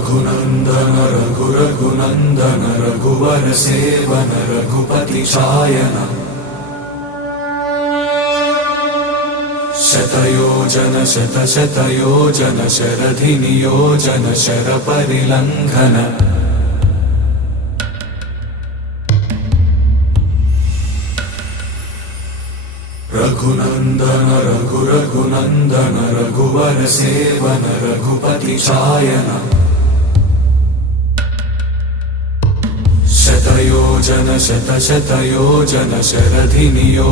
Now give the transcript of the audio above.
रघुनंदन रघुनंदन रघुवर seven Raghupati Shayan शतयोजन शतशतयोजन शरधि नियोजन sir परिलंघन Raghunandan Raghunandan रघुवर seven Raghupati Shayan शतयोजन शतशतयोजन शरधि नियोजन